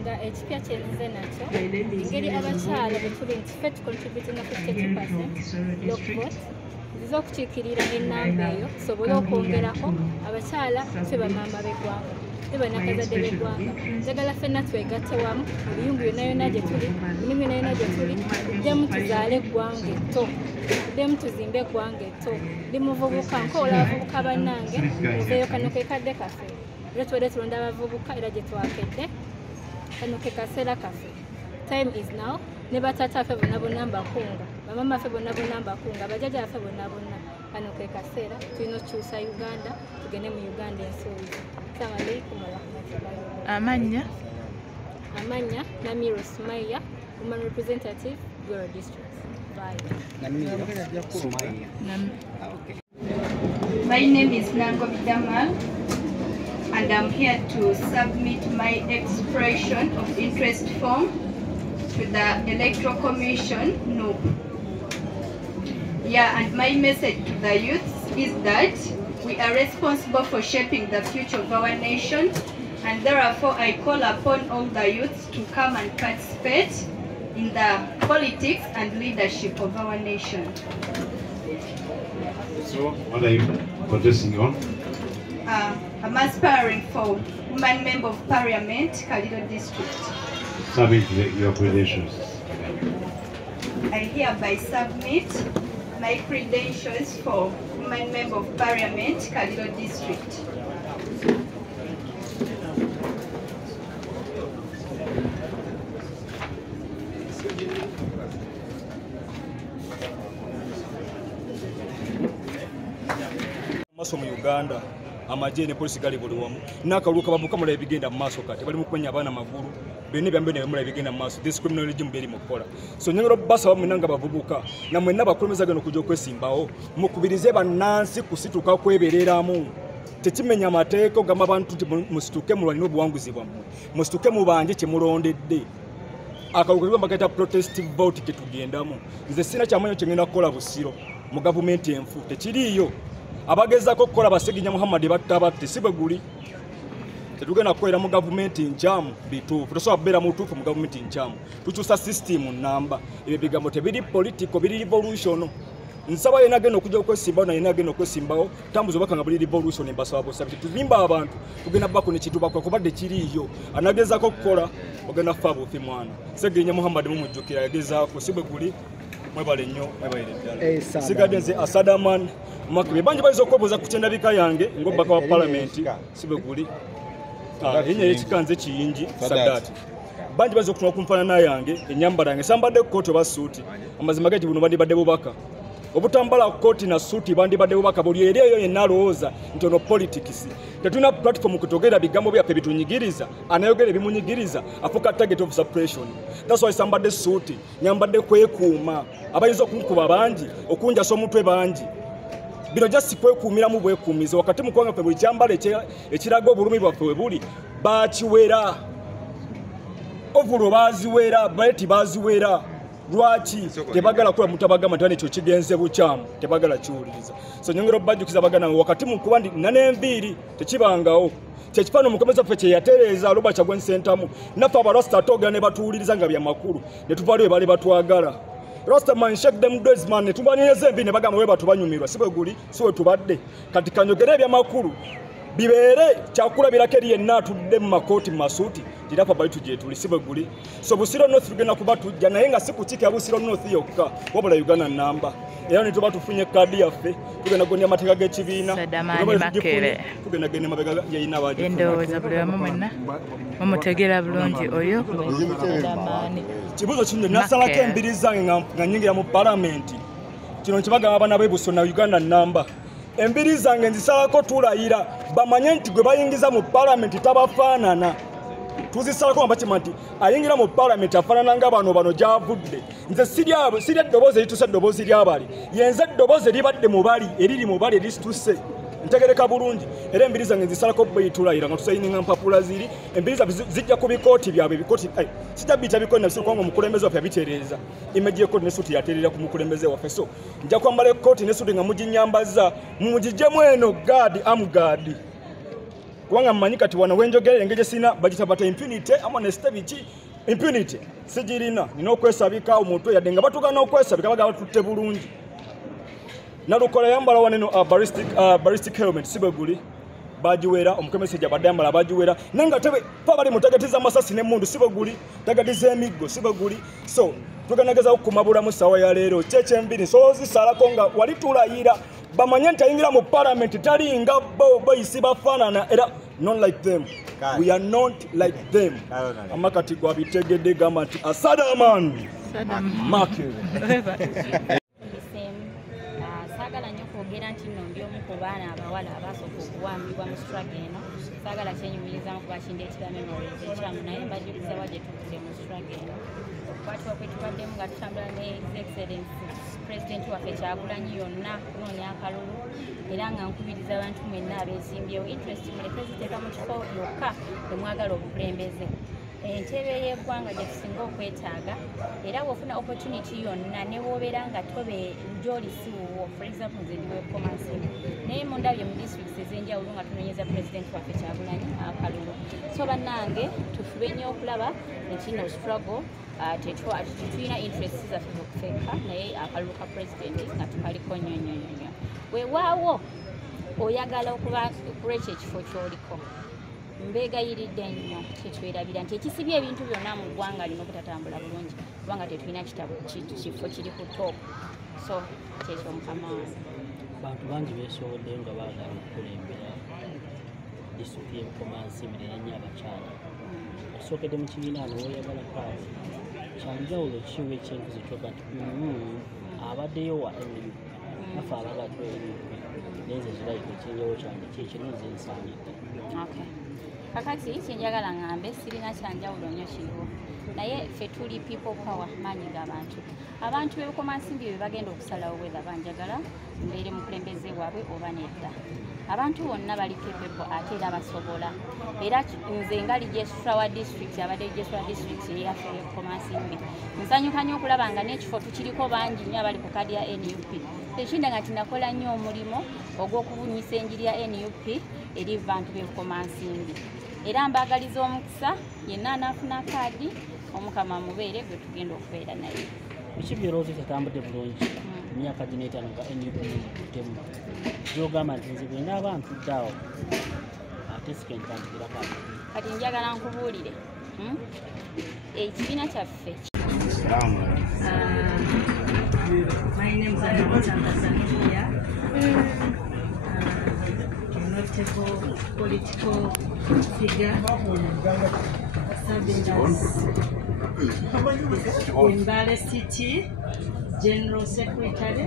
nga ekipya kyenzize nakyo engeri abakyala betuli nti ffe tukontributinga 50% lockpot ziza okukiikirira ennamba eyo tusobole okwongerako abakyala ffe bamaama b'eggwanga ffe bannakazadde b'eggwanga njagala ffenna twegatte wamu ebiyungu byonna yonna gye tuli mirimu yonna yonna gye tuli tuddemu tuzaale eggwanga etto tuddemu tuzimbe eggwanga etto ndi muvubuka nkoola abavubuka bannange muveeyo kano ke kadde kaffe era tubadde tulonda abavubuka era gye twakedde kano ke kaseera kaffe time is now ne batata ffe bonna bonna mbakunga bamama ffe bonna bonna mbakunga bajjaja ffe bonna bonna kano ke kaseera tulina okukyusa Uganda tugende mu Uganda ensuubizo. Assalamu alaikum warahmatullahi amanya Namiro Sumaya, woman representative Goro district. Bye. Namiro Sumaya. Okay. My name is Nango Bidamal, and I'm here to submit my expression of interest form to the Electoral Commission, NOB. Yeah, and my message to the youth is that we are responsible for shaping the future of our nation, and therefore I call upon all the youths to come and participate in the politics and leadership of our nation. So, what are you protesting on? I'm aspiring for woman member of parliament, Kalido district. Submit your credentials. I hereby submit my credentials for woman member of parliament, Kalido district. Maso mu Uganda amaje ne polisi gali buli wamu nakaluka babuka mula ebigenda mu maaso kati bali mu kwenya abana maguru bene byambe ne mula ebigenda mu maaso this criminal regime beri mukola so nyero basa bamunanga bavubuka na mwenna bakulumeza gano kujja kwesimbawo mukubirize banansi kusituka kwebereramu tekimenya amateeko gamba abantu musituke mulwanira obuwanguzi bwammwe musituke mubanje kyemulondedde akaluka bagata protest vote ketugendamu nze sina kyamanyo kyengenda kukola busiro mu government enfu tekiriyo abagezako kukola Baseginya Muhammad battabatte sibeguli tetugenda kukolera mu government njamu bituufu tosobola kubeera mutuufu mu government njamu tukyusa system namba ebyo bigambo tebiri political biri revolution nsaba yena agenda okujja okwesimbawo na yena agenda okwesimbawo tambuza obaka nga buli revolution embasaba bosabi tuzimba abantu tugenda bako ne kitu bako kubadde kiriyo anagezako kukola ogenda fabo fi mwana Seginya Muhammad mumujjukira yagezaako sibeguli mwebale nnyo mwebalire ddala sigadde nze Asadaman Makwe banje bayizo okubuza kutenda bika yange ngobaka wa parliament sibeguli yenye yekikanze kiyingi sadati banje bayizo okutuma kumfana na yange enyambala yange sambadde koto ba suti amazima gati buno bandi badde bubaka obutambala koti na suti bandi badde bubaka buli eri eyo yenalooza ntono politics tetuna platform kutogera bigambo bya bitunyigiriza anayogera bimunyigiriza afuka target of suppression that's why sambadde suti nyambadde kwekuuma abayizo kunkuba banji okunja so mutwe banji bino just kwekuumira mu bwekuumiza wakati mukwanga pe buli kyambala ekirago obulumi bwaffe buli bakiwera ovulo baziwera bati baziwera lwaki tebagala kuba mutabagama tane kyo kigenze bukyamu tebagala kiwuliriza so nyongero bajjukiza bagana wakati mukuba ndi nanembiiri tekibangawo kyekifano mukomeza ffe kyeyatereeza aloba kyagwen sentamu nafe abarasta atogera ne batuwuliriza nga bya makulu ne tuvaliwe bali batwagala Rastaman shake them doors man tubaniyeze mbi ne bagamba we batubanyumirwa sibwe guli siwe tubadde kati kanyogere bya makulu bibere kyakula birakeri yenna tudde mu makoti masuti dirapa baitu je tuli sibwe guli so Busiro North tugenda kuba tujja naye nga sikukiki ya Busiro North yokka wabula Uganda namba era ne tuba tufunye kadi yaffe tugenda gonya amateeka g'ekibiina tugenda genda mabega yayina baje endowooza buli wamu mwenna mumutegera bulungi oyo Sadamani kibuzo kinyo nasalako embiri zange nga nyingira mu parliament kino kibagamba abana b'ebuso na Uganda namba embiri zange nzisalako tulayira bamanye nti gwe bayingiza mu parliament tabafaanana tuzisalako mbakima nti ayingira mu parliament afaanana nga bano gyavudde nze sirya eddoboozi erituse eddoboozi lyabali yenze eddoboozi eribadde mubali eriri mubali erisituse ntegereka bulungi era embiriza ngezisalako bweyitulayira nga tusayininga mpapula ziri embiriza zijja ku bikooti byabwe bikooti sijja biyita bikooti nabisirikubanga omukulembeze waffe abitereeza imeji ekooti nesuuti yateerera ku mukulembeze waffe so nja kwambala ekooti nesuuti nga muginyambaza mugijjemu eno gaadi amugaadi kubanga mmanyi kati wano wenjogerera engeri gyesirina bagita bata impunity ama nesite biki impunity sigirina nina okwesabika omuntu yadde nga batuuka n'okwesabika baga batutte bulungi nalukola yambala waneno ballistic helmet sibe guli bagiwera omukulembeze gyabadde yambala bagiwera naye nga tebe pa bali mu tageti z'amasasi n'emmundu sibe guli tageti z'emiggo sibe guli so tuganageza okumabulamu ssaawa ya leero kyekyembiri sozisalako nga wali tulayira bamanye nti ayingira mu parliament talinga boyisi bafaanana era not like them we are not like them amakati gwabitegedde gamba nti asadaman makil saagala nnyo kwogera nti nno ndi omu ku baana abawala abasooka okuwambibwa mu struggle eno saagala kyenyumirizamu kuba kindeetera memories ekiramu naye mbajjukiza wa gye tuvudde mu struggle eno okukwatibwa kwe tubaddemu nga tutambula ne his excellence pulezidenti waffe Kyagulanyi yonna kunoonya akalulu era nga nkubiriza abantu mwenna abeesimbyewo interest muleke ziteeka mu kifo yokka temwagala obukulembeze entebe y'eggwanga gye tusinga okwetaaga era bw'ofuna opportunity yonna ne bw'obeera nga tobe gy'oli si wuwo for example nze ndi webkomansimbi naye mundabye mu districts ez'enjawulo nga tunoonyeza pulezidenti waffe Kyagulanyi akalulu so bannange tufube nnyo okulaba ekino struggle tetulina interest zaffe zokufeeka naye akalulu ka pulezidenti nga tukaliko nnyo weewaawo oyagala okuba kulekyo ekifo ky'oliko mbeegayiridde nnyo kyetwerabira nti ekisibye ebintu byonna mu ggwanga lino obutatambula bulungi kubanga tetulina kifo kiri ku top so kyekyo mukama wange bantu bangi beesobodde nga baagala okukulembera disitulikiti y'ebukomansimbi nennya abakyala osookedde mu kibiina ano weeyagala kaali kyanjawulo kiwe ekyenkuzi kyoga nti abaddeyo wa NUP afe abagatwa NUP nenze zirayika ekyenjawo kyange kyekinoze nsaanidde kakati kyenjagala ngambe sirina kyanjawulo nnyo kiriwo naye ffe tuli people power maanyi g'abantu abantu b'ebukomansimbi bye bagenda okusalawo bweza banjagala mbeere mukulembeze waabwe oba nedda abantu bonna bali capable ate era basobola era nze nga legistra wa district abadde legistra district eyaffe y'ebukomansimbi nsanyuka nnyo okulaba nga n'ekifo tukiriko bangi nnyo abali ku kadi ya NUP ekindi nga tinakola nnyo omulimu ogw'okubunyisa enjiri ya NUP eri bantu b'ebukomansimbi era mbaagaliza omukisa yenna anaafuna kaadi omukama mubeere gwe tugenda okubeera naye ekibyeroozi tatambudde bulungi emyaka gino etaano nga NUP temu gyogamba nti nze bwe naaba ntudde awo ate sikentandikira kati njagala nkubuulire ekibiina kyaffe My name is Anna Zambia. Notable political figure serving as in Mbale City General Secretary,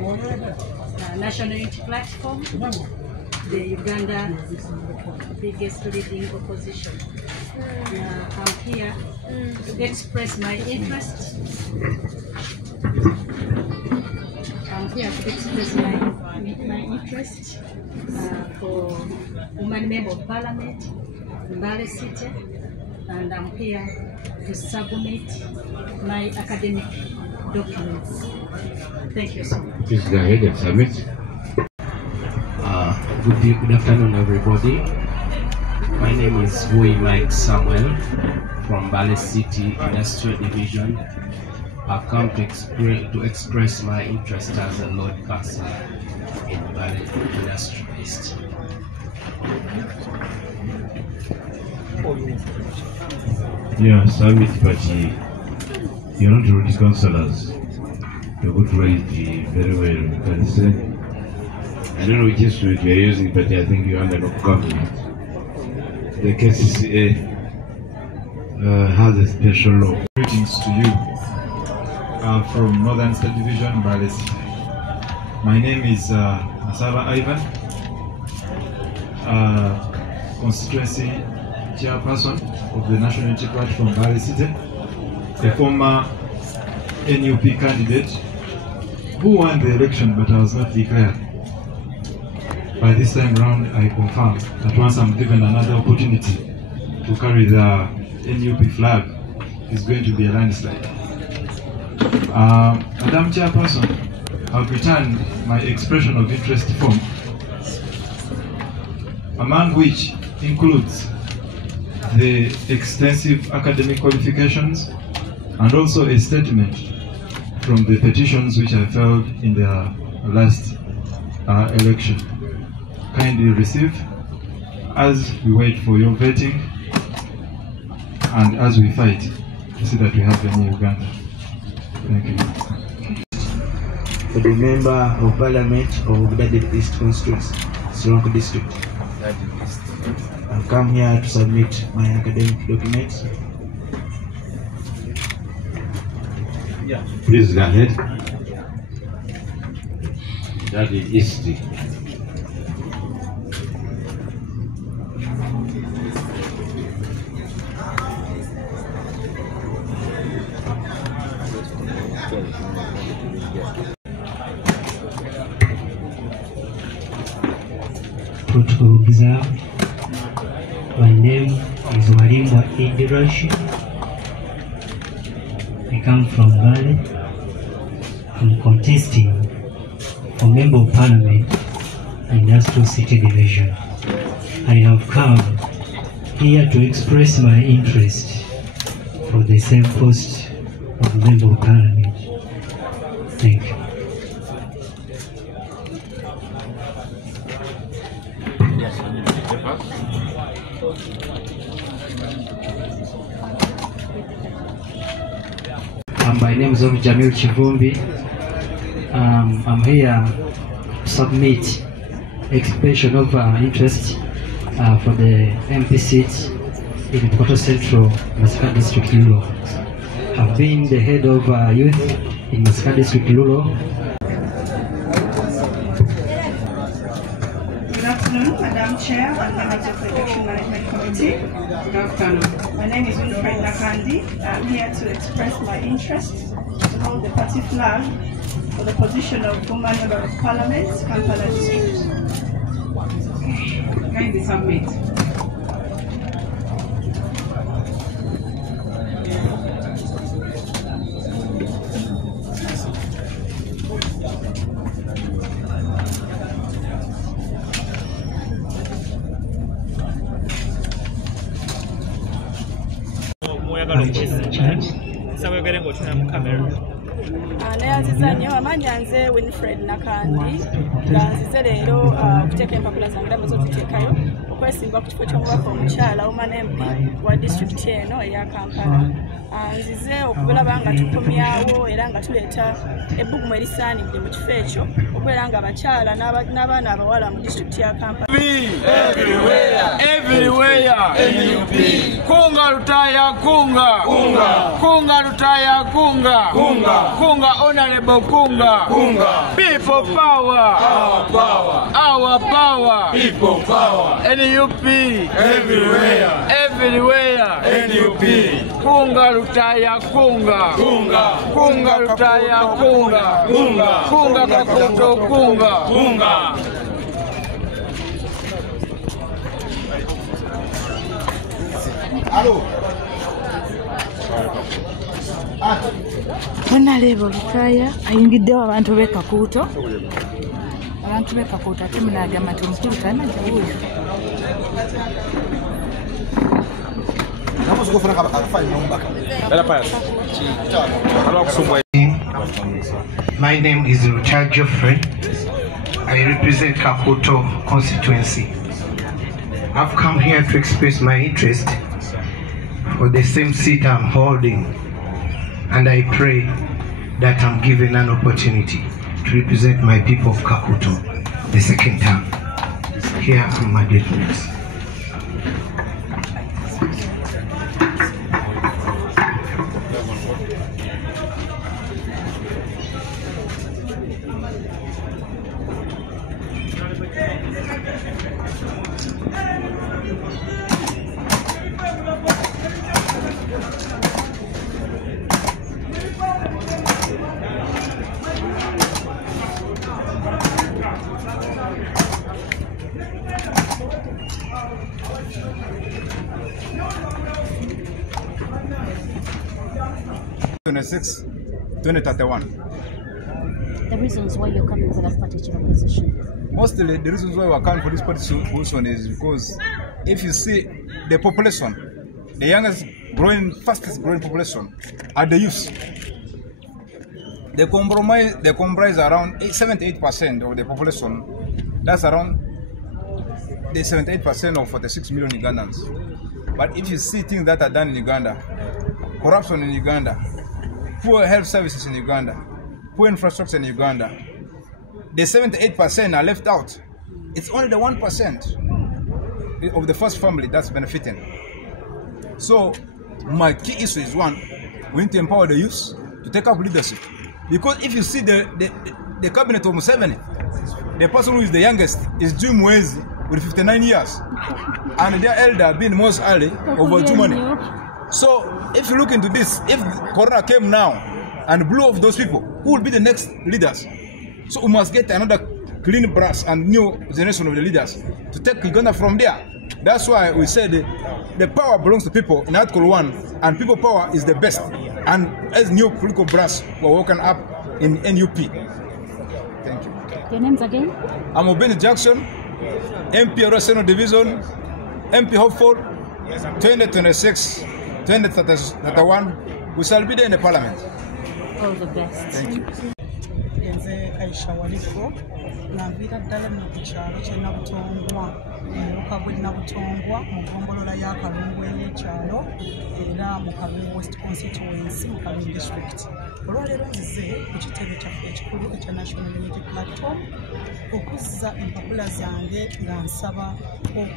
National Unity Platform, the Uganda biggest leading opposition. I'm here to express my interest. I'm here to express my interest for woman member of parliament in Mbale City, and I'm here to submit my academic documents. Thank you so much. Please go ahead and submit. Good afternoon, everybody. My name is Boy Mike Samuel from Mbale City Industrial Division. I've come to express my interest as a Lord Councillor in Mbale Industrial East. Yeah, submit, but you're not already councillors. You're good raised very well. Because, I don't know which instrument you're using, but I think you're under no government. The KCCA has a special law. Greetings to you from Northern State Division, Mbale City. My name is Masaba Ivan, constituency chairperson of the National Unity Platform, Mbale City, a former NUP candidate who won the election but I was not declared. By this time round, I confirm that once I'm given another opportunity to carry the NUP flag, it's going to be a landslide. Madam Chairperson, I've returned my expression of interest form, among which includes the extensive academic qualifications and also a statement from the petitions which I filed in the last election. Kindly receive as we wait for your vetting and as we fight to see that we have a new Uganda. Thank you. For the Member of Parliament of Bugdadi East Constituency, Sironko District. I've come here to submit my academic documents. Please go ahead. That is East. Protocol observed. My name is Walimwa Idirashi. I come from Valley. I'm contesting for Member of Parliament, Industrial City Division. I have come here to express my interest for the same post of Member of Parliament. Thank you. My name is Jamil Chivumbi. I'm here to submit expression of interest for the MP seat in Bukoto Central, Masaka District, Lulo. I've been the head of youth in Masaka District, Lulo. Good afternoon, Madam Chair and members of the Election Management Committee. Good afternoon. My name is Winfred Nakandi. I'm here to express my interest to hold the party flag for the position of former Member of Parliament, Kampala District. Kindly submit. Neyaziza nnyo amanya nze Winfred Nakandi nga nzize leero okuteeka empapula zange amaze okuteekayo okwesimba ku kifo ky'omubaka omukyala Woman MP wa disitulikiti eno eya Kampala. Nzize okulaba nga tukomyawo era nga tuleeta ebbugumu erisaanidde mu kifo ekyo okubeera nga abakyala n'abaana abawala mu disitulikiti ya Kampala. Everywhere, NUP. Kunga Lutaya, kunga. Kunga Lutaya, kunga. Kunga Honorable kunga. People power. Our power. People power. NUP. Everywhere. NUP. Kunga Lutaya, kunga. Kunga Lutaya, kunga. Kunga Kakoto, kunga. Allô. Naleeba Lutaya ayingiddewo abantu b'e Kakuuto. Abantu b'e Kakuuto ate munagamba nti omukulu tanajja wuuyo. My name is Richard Geoffrey. I represent Kakuuto constituency. I've come here to express my interest for the same seat I'm holding, and I pray that I'm given an opportunity to represent my people of Kakuuto the second time. Here are my documents. 2026, 2031. The reasons why you're coming for that particular position? Mostly the reasons why we're coming for this particular position is because if you see the population, the youngest growing, fastest growing population are the youth. They comprise around 78% of the population. That's around the 78% of 46 million Ugandans. But if you see things that are done in Uganda, corruption in Uganda, poor health services in Uganda, poor infrastructure in Uganda, the 78% are left out. It's only the 1% of the first family that's benefiting. So my key issue is one, we need to empower the youth to take up leadership. Because if you see the cabinet of Museveni, the person who is the youngest is Jim Mwezi with 59 years. And their elder being most early over too many. So if you look into this, if Corona came now and blew off those people, who will be the next leaders? So we must get another clean brush and new generation of the leaders to take Uganda from there. That's why we said the power belongs to people in Article 1, and people power is the best. And as new political brass were woken up in NUP. Thank you. Your names again? I'm Obeni Jackson, MP Roseno Division, MP hopeful, 2026, 2031. We shall be there in the Parliament. All the best. Thank you. Nze Aisha Waliko nambira ddala mu kyalo kye Nabutongwa emuka gwe Nabutongwa mu ggombolola ya Kalungu ey'ekyalo era mu Kalungu West Constituency mu Kalungu District. Olwaleero nzize ku kitebe kyaffe ekikulu ekya National Unity Platform okuzza empapula zange nga nsaba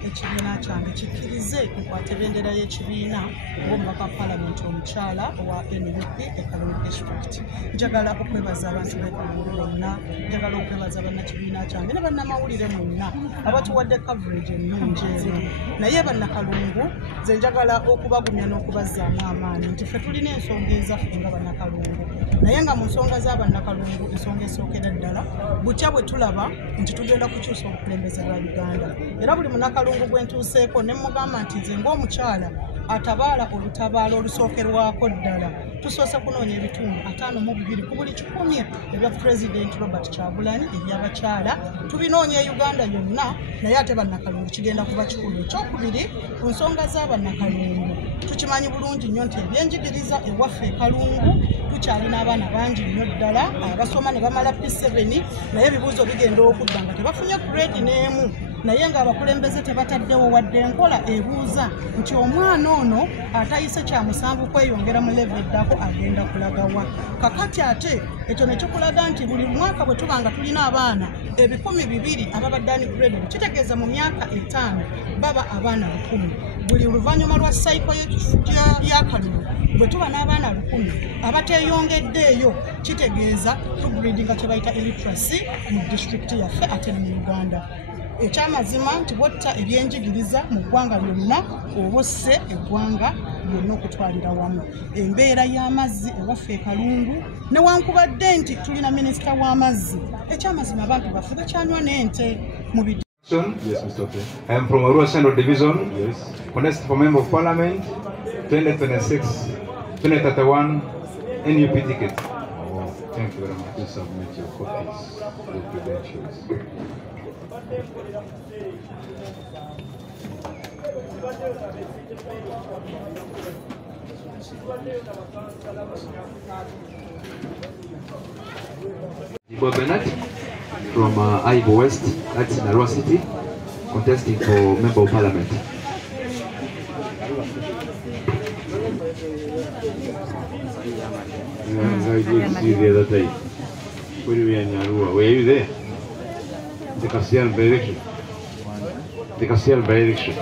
ekibiina kyange kikkirize okukwata ebendera y'ekibiina ng'omubaka Parliament omukyala owa NUP e Kalungu District. Njagala okwebaza abantu b'e Kalungu bonna, njagala okwebaza bannakibiina kyange ne bannamawulire mwenna abatuwadde coverage ennungi eno. Naye bannakalungu nze njagala okubagumya n'okubazzaamu amaanyi nti ffe tulina ensonga ezaffe nga bannakalungu. Naye nga mu nsonga z'abannakalungu ensonga esookera ddala butya bwe tulaba nti tugenda kukyusa obukulembeze bwa Uganda. Era buli munnakalungu gwe ntuuseeko ne mugamba nti nze ng'omukyala atabaala olutabaalo olusookerwako ddala tusoose kunoonya ebitundu 52 ku buli 100 ebya President Robert Kyagulanyi eby'abakyala tubinoonya e Uganda yonna, naye ate bannakalungu kigenda kuba kikulu. Ekyokubiri, ku nsonga z'abannakalungu tukimanyi bulungi nnyo nti ebyenjigiriza ewaffe e Kalungu tukyalina abaana bangi nnyo ddala abasoma ne bamala P7 naye ebibuuzo bigenda okudda nga tebafunye grade n'emu, naye ng'abakulembeze tebataddewo wadde enkola ebuuza nti omwana ono atayise kya musanvu kweyongera mu level eddako agenda kulagawa. Kakati ate ekyo ne kikulaga nti buli mwaka bwe tuba nga tulina abaana 200 ababadde ungraded, kitegeeza mu myaka 5 baba abaana 100. Buli luvannyuma lwa cycle ya Kalungu bwe tuba n'abaana 100 abateeyongeddeeyo, kitegeeza tugradinga kye bayita illiteracy mu district yaffe ate ne mu Uganda. Ekyamazima nti botta ebyenjigiriza mu ggwanga lyonna obusse eggwanga lyonna okutwalira wamu. Embeera y'amazzi ewaffe e Kalungu newankubadde nti tulina minisita w'amazzi, ekyamazima abantu baffe bakyanywa n'ente mu bid. Yes, Mr. Okay. I am from Arua Central Division. Yes. Contesting for Member of Parliament, 2026, 2031, NUP ticket. Oh, thank you very much. Please submit your copies, your credentials. Jibo Bennett from Aibo West, that's in Arua City, contesting for Member of Parliament. I did see the other day. When we were in Arua, were you there? The Castellan by-election. The Castellan by-election.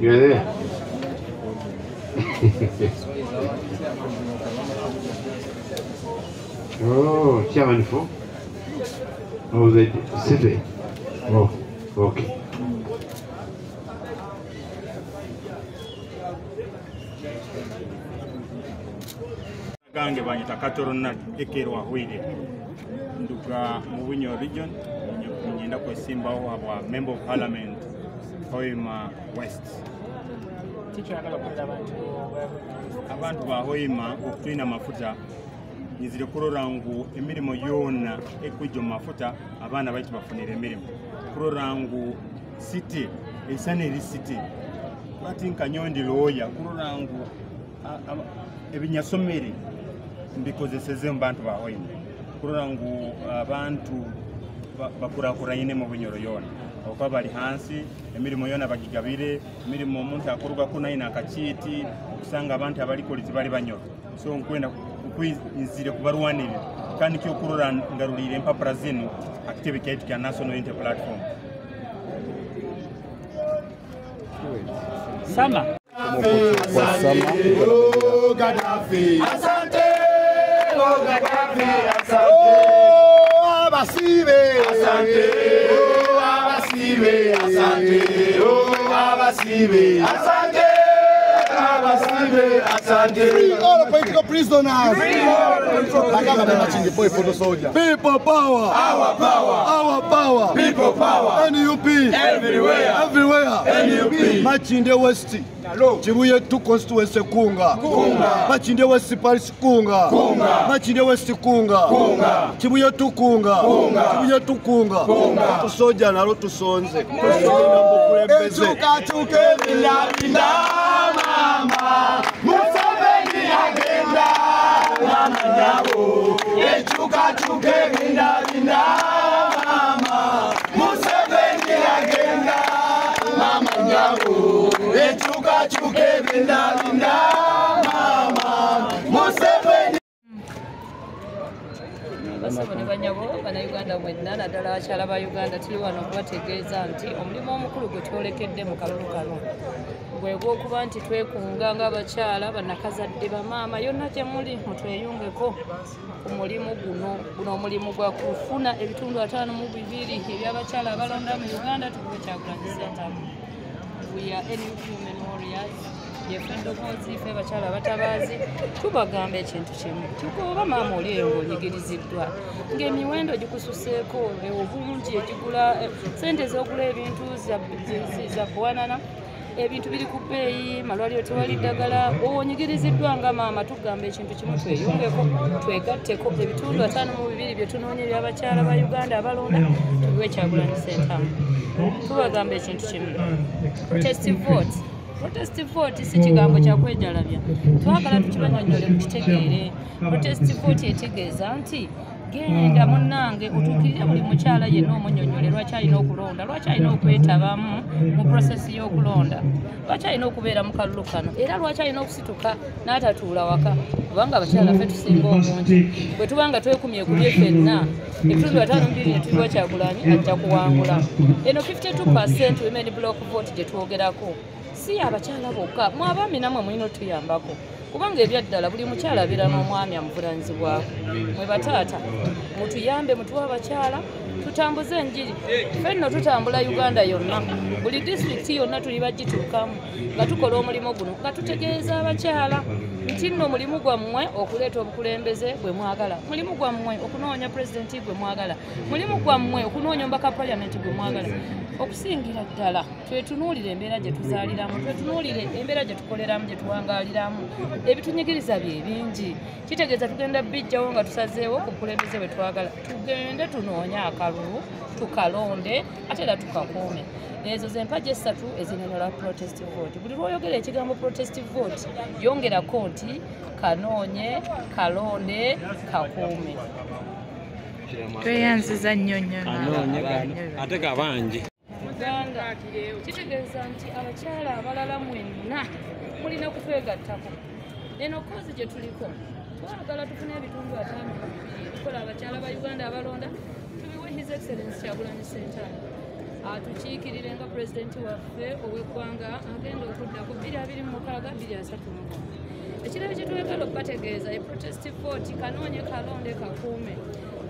You were there? Oh, Chairman for? Oh, the city. Oh, okay. Gange banyita Katorona ekerwa hwide. nduga mu Bunyoro region ngenda kwesimbawo aba member of parliament Hoima West. Abantu ba Hoima okutulina amafuta nizire kurora ngu emirimo yona ekujja mu mafuta abaana baitu bafunira emirimo kurora ngu city esana eri city bati nkanyondi lawyer kurora ngu ebinyasomere mbikozeseze mu bantu ba Hoima kurora ngu abantu bakurakuranye mu Bunyoro yona okuba bali hansi emirimo yona bagigabire emirimo omuntu akorwa kunaina akachiti okusanga abantu abalikolezi bali Banyoro so nkwenda kwizire kubarwanire kandi kyo kurora ngarulire empapura zino activity ya National Unity Platform. Sama Gaddafi asante Gaddafi asante abasibe asante abasibe asante abasibe asante free all political prisoners. People power. Our power. Our power. People power. NUP. Everywhere. Everywhere. NUP. Machinde West. Chibuye tu constituency kunga. Kunga. Machinde West Paris kunga. Kunga. Machinde West kunga. Kunga. Chibuye tu kunga. Kunga. Chibuye tu kunga. Kunga. Tusoja nalo tusonze. Tuke bila bila mama. Museveni agenda. Mama nyabo. Tuke bila bila mama. Museveni agenda. Mama nyabo. Tuke bila bila mama. Museveni. Basabone banyabo bana Uganda mwenna naddala abakyala ba Uganda tuli wano okubategeeza nti omulimu omukulu gwe twolekedde mu kalulu kano gwe gw'okuba nti twekunga ng'abakyala bannakazadde bamaama yonna gye muli mutweyungeko ku mulimu guno omulimu gwa kufuna ebitundu 52 eby'abakyala abalonda mu Uganda tukuwe Kyagulanyi Ssentamu. We are NUP Women Warriors. Yefendo kozi fe bakyala batabaazi tubagamba ekintu kimu tukoba maama oli eyo ng'onyigiriziddwa ng'emiwendo gikususeeko obungi egigula sente z'ogula ebintu za bwanana ebintu biri ku bbeeyi malwaliro tewali ddagala onyigiriziddwa nga maama tugamba ekintu kimu tweyungeko twegatteko ebitundu 52 bye tunoonya eby'abakyala ba Uganda abalonda tubiwe Kyagulanyi Ssentamu tubagamba ekintu kimu protest vote si kigambo kya kwejalabya twagala tukibanyonyole mukitegeere protest vote etegeeza nti genda munnange otuukirire buli mukyala yenna omunyonyole lwaki alina okulonda lwaki alina okwetabamu mu prosesi y'okulonda lwaki alina okubeera mu kalulu kano era lwaki alina okusituka n'atatuula waka kubanga abakyala ffe tusinga omungi bwe tubanga twekumyekumye ffenna ebitundu 52 ne tuliwa Kyagulanyi ajja kuwangula eno 52% women block vote gye twogerako si abakyala bokka mu abaami namwe mulina otuyambako kubanga ebyaddala buli mukyala abeera n'omwami amuvunaanyizibwako mwe bataata mutuyambe mutuwa abakyala tutambuze enjiri ffenno tutambula Uganda yonna buli disitulikiti yonna tuli bagituukamu nga tukola omulimu guno nga tutegeeza abakyala nti nno mulimu gwammwe okuleeta obukulembeze bwe mwagala mulimu gwammwe okunoonya pulezidenti gwe mwagala mulimu gwammwe okunoonya ombaka paliamenti gwe mwagala okusingira ddala twetunuulire embeera gye tuzaaliramu twetunuulire embeera gye tukoleramu gye tuwangaaliramu ebitunyigiriza bye bingi kitegeeza tugenda bijjawo nga tusazeewo ku bukulembeze bwe twagala tugende tunoonya akalulu tukalonde ate era tukakuume ezo z'empagi essatu ezinenyola protest vote buli lw'oyogera ekigambo protest vote yongerako nti kanoonye kalonde kakuume tweyanziza nnyonnyo ate kabangi Uganda kitegeeza nti abakyala abalala mwenna mulina kutwegattako eno kozi gye tuliko twagala tufune ebitundu 52 tukola abakyala ba Uganda abalonda tubiwe His Excellency Kyagulanyi Ssentamu atukiikirire nga pulezidenti waffe ow'eggwanga agenda okuddako 2026 ekirala kye twagala okubategeeza protest vote kanoonye kalonde kakuume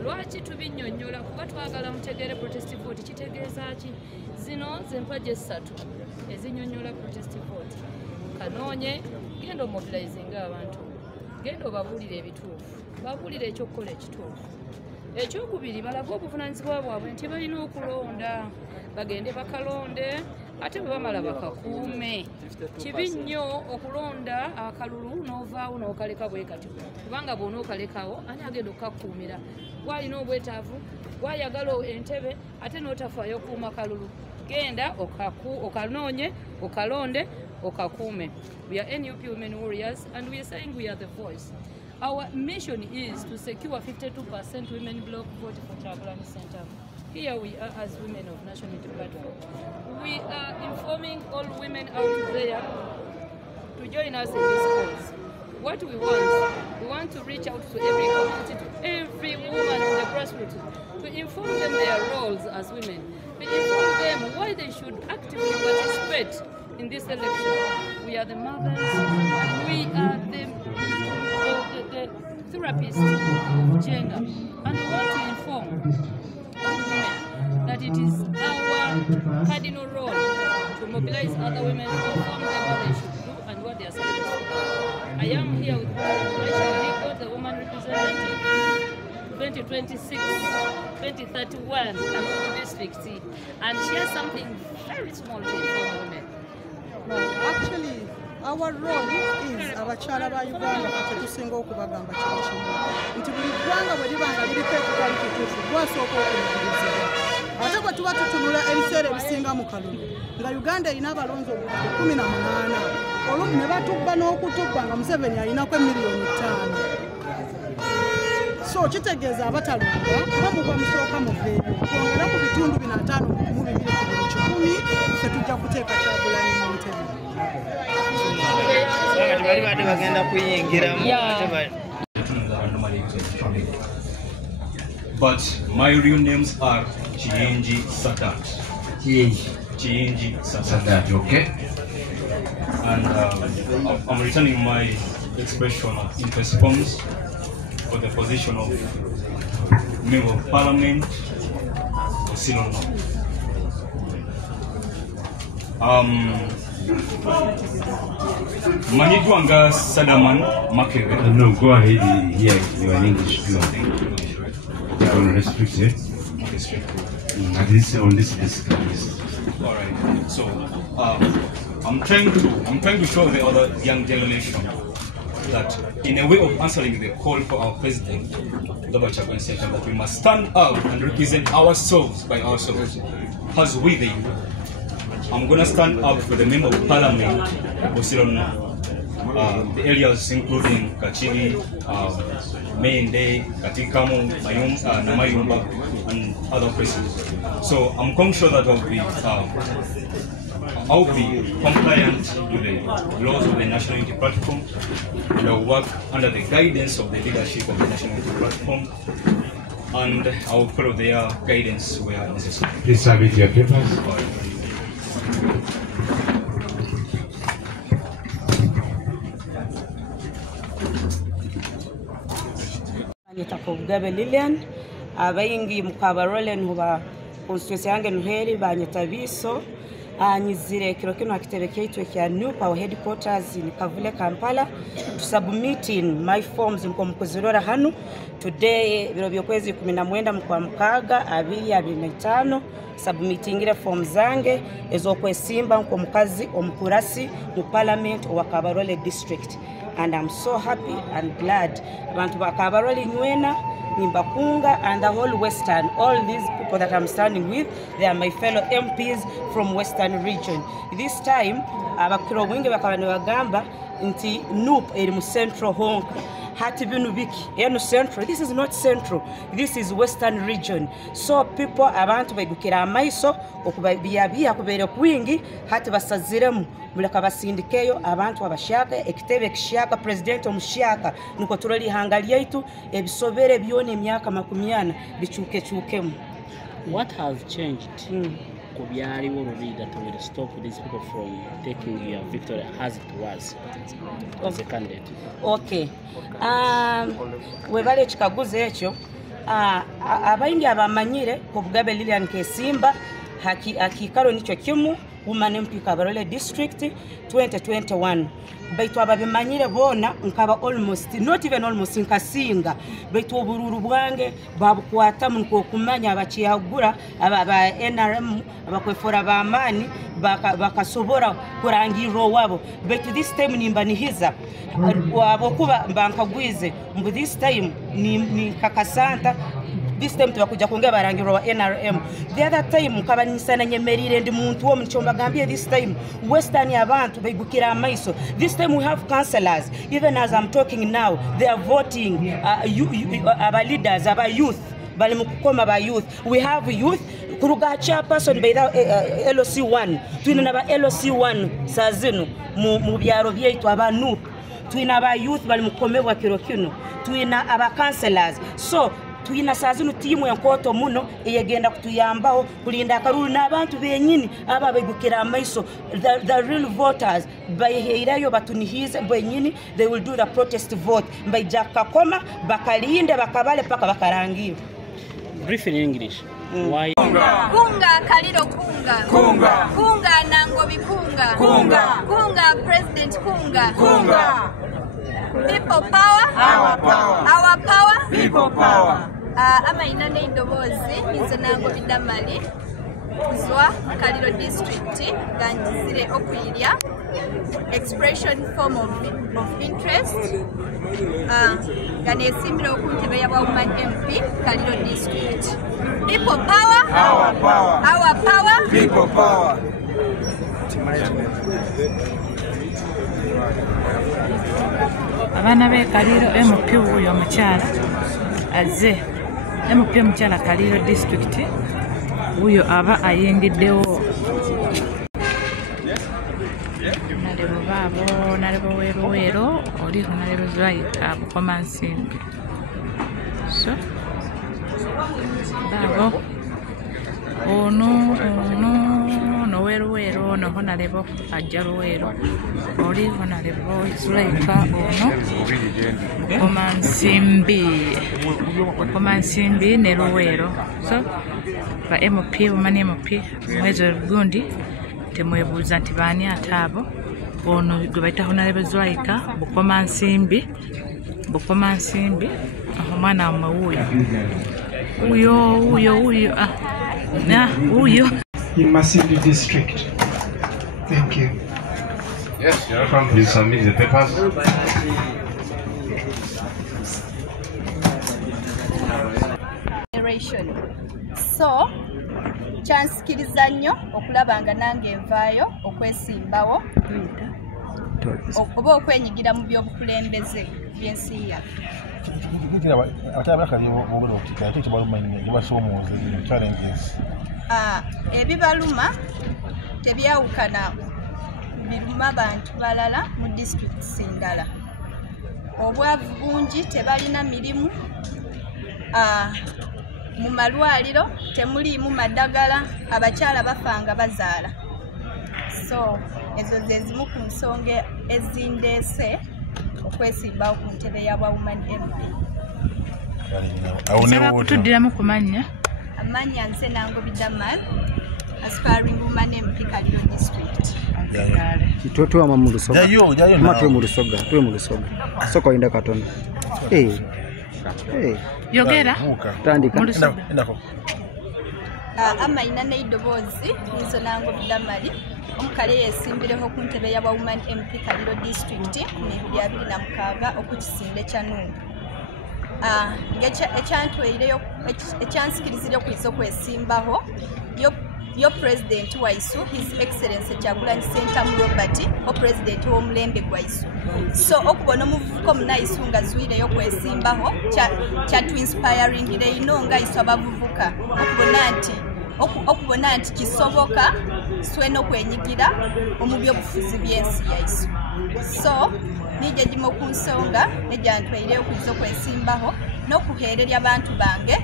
lwaki tubinnyonnyola kuba twagala mutegeere protest vote kitegeeza ki zino z'empagi essatu ezinnyonnyola protest vote kanoonye genda omobilizinga abantu genda obabuulire ebituufu babuulire ekyokukola ekituufu Ekyokubiri balaga obuvunaanyizibwa bwabwe nti balina okulonda bagende bakalonde ate bwe bamala bakakuume. Kibi nnyo okulonda akalulu n'ovaawo n'okaleka bwe kati kubanga bw'onookalekawo ani agenda okukakuumira. Gwalina obwetaavu gwayagala entebe ate n'otafaayo kuuma kalulu. Genda okanoonye okalonde okakuume. We are NUP Women Warriors and we are saying we are the voice. Our mission is to secure 52% women block vote for Kyagulanyi Center. Here we are as women of National Unity Platform. We are informing all women out there to join us in this cause. What we want to reach out to every community, to every woman on the grassroots, to inform them their roles as women, to inform them why they should actively participate in this election. We are the mothers, and we are the therapists of gender, and we want to inform all women that it is our cardinal role to mobilize other women to inform them what they should do and what they are supposed to do. I am here with Rachel Rico, the woman representative 2026, 2031 Kamuzu district, and she has something very small to inform women. Actually, our role is abakyala ba Uganda kati tusinga okubagamba kino kimu nti buli ggwanga bwe libanga liriko ekitali kituufu gwasooka okuyigirizibwa ate bwe tuba tutunula ebiseera ebisinga mu kalulu nga Uganda erina abalonzi obukulu 18 olumu ne batubba n'okutubba nga Museveni alinako emiliyoni 5. So kitegeeza abatalonda kuba mugwa musooka muveeyo twongera ku bitundu 5 mu 2010 ffe tujja kuteeka Kyagulanyi mu ntebe. But my real names are Chienji Sadat. Chienji Sadat, okay? And I'm returning my expression in response for the position of Member of Parliament, Silono. Manigwanga Sadaman Makewe. No, go ahead here. You are English. You are restricted. At least on this list. All right. So I'm trying to show the other young generation that in a way of answering the call for our president, Dr. Kyagulanyi Ssentamu, that we must stand up and represent ourselves by ourselves as we the youth. I'm going to stand up for the Member of Parliament, Bosirono, the areas including Kachiri, Mende, Katikamu, Namayumba, and other places. So I'm conscious that I'll be compliant with the laws of the National Unity Platform, and I'll work under the guidance of the leadership of the National Unity Platform, and I'll follow their guidance where necessary. Please submit your papers. Bugabe Lilian abayingi mukabarole nhuba constituency yange nuheri banyeta biso anyizire kiro kino akitebe keitwe kya new power headquarters in Kavule Kampala to submitting my forms nkomukuzirora hanu today biro byokwezi 19 mukwa mukaga 2025 submittingire forms zange ezokwesimba nkomukazi omukurasi mu parliament wa Kabarole district. And I'm so happy and glad. Abantu ba Kabarole Nywena, Nimbakunga, and the whole Western, all these people that I'm standing with, they are my fellow MPs from Western region. This time, abakiro wingi bakabane bagamba nti NUP eri mu central honk. Hati binu biki eno central. This is not central, this is Western region. So people abantu begukira amaiso okubabiyabiya kubere kwingi hati basaziremu muleka basindikeyo abantu abashaka ekitebe kishaka president omushaka nuko turali hangali yaitu ebisobere byone emyaka 80 bichuke chukemu. What has changed? Kubyali already that will stop these people from taking your victory as it was as a candidate. Okay. Webale chikaguze ekyo abayingi abamanyire ku Bugabe Lilian Kesimba akikalo nicho kimu Woman MP Kabarole District 2021. Baitu ababimanyire bona nkaba almost not even almost nkasinga baitu obururu bwange babukwata munko kumanya abakiyagura aba NRM abakwefora bamani bakasobora kurangiro wabo baitu this time nimba nihiza wabo kuba bankagwize mbu this time ni kakasanta. This time tubakuja kuongea barangiro wa NRM. The other time nkaba nisana nyemerire ndi muntu wo mchomba gambie this time western abantu baigukira amaiso. This time we have councillors. Even as I'm talking now, they are voting our leaders, our youth. Bali mukukoma ba youth. We have youth kuruga chairperson by LOC1. Twina ba LOC1 sazino mu byaro byaitu abanu. Twina ba youth bali mukomebwa kiro kino. Twina aba councillors. So tuyina sazino timu yankoto muno eyegenda kutuyambaho kulinda akaruru n'abantu benyini aba begukira amaiso the real voters bayihirayo batunihize benyini. They will do the protest vote mbaijaka koma bakalinde bakabale paka bakarangiwe. Brief in English. Why? Kunga Kaliro Kunga Nangobi Kunga President Kunga People power, our power, people power. Ama inane indobozi nizonango bidamali kuzwa Kaliro District ganjizire okuyirya expression form of interest ganesimbira okuntebe ya Woman MP Kaliro District. People power, our power, people power. Abana be Kaliro MP uyo mukyala azze MP mukyala Kaliro District uyo aba ayingiddewo nalebo babo nalebo weruwero oli nalebo zwaita Bukoma Nsimbi so babo ono weruwero no honalebo ajja luwero oli honalebo zulaika ono Bukoma Nsimbi ne luwero so ba MP umani MP mwezo gundi temwebuuza nti baani ataabo ono gwe bayita honalebo zulaika Bukoma Nsimbi omwana wamwe uyo in Masindi District. Thank you. Yes, you're welcome. Please submit the papers. So, kyansikiriza nnyo okulaba nga nange envaayo okwesimbawo oba okwenyigira mu by'obukulembeze by'ensi yaffe. Ebibaluma tebyawukana biruma bantu balala mu disitulikiti endala. Obwavu bungi, tebalina mirimu, mu malwaliro temuliimu madagala, abakyala bafanga bazaala. So ezo ze zimu ku nsonga ezindeese okwesimbawo ku ntebe ya Woman MP. Nsaba kutuddiramu ku mannya. Amanya nze Nangobi Damal, aspiring Woman MP Kaliro District. Tuwa mu Lusoga. Jayo. Tuwe mu Lusoga. Soko inda katono. Yogera. Tandika. Ama inane idobozi nizo Nangobi Damal. Omukale yesimbireho ku ntebe ya Woman MP Kaliro District ne 2026 okukisimbe kya Nungu. Ekyansikiriza okuyiza okwesimbaho yo President waisu His Excellency Kyagulanyi Ssentamu Robert o President w'omulembe gwaisu. So okubona omuvubuka omunaisu nga zwireyo okwesimbaho kyatuinspiringire ino nga isu abavubuka okubona nti kisoboka swena okwenyigira omu by'obufuzi by'ensi yaisu. So nije gimo ku nsonga ejyantwaireyo okuyiza okwesimbaho n'okuheererya abantu bange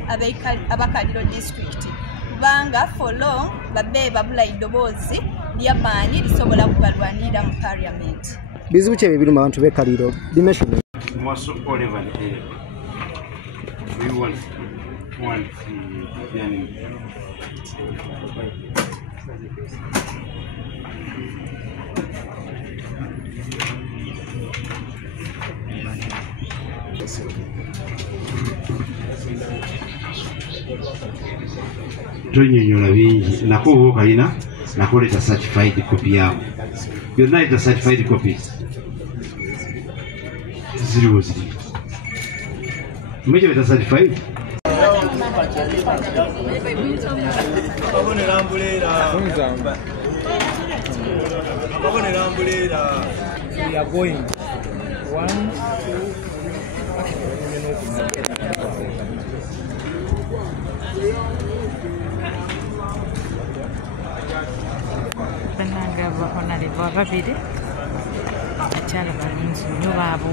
abakaliro district kubanga for long babbe babula idobozi ly'amaanyi lisobola kubalwanirira mu parliament. Bizibu ki ebiruma abantu b'ekaliro dimension Tonyonyola bingi nako bo kalina nakoleta certified copy yao byonna ita certified copies ziriwo ziri mweje beta certified we are going 1 Benanga honorable babiri acyala balinzi babo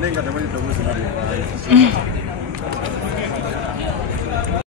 Nenga tamani tabuzi na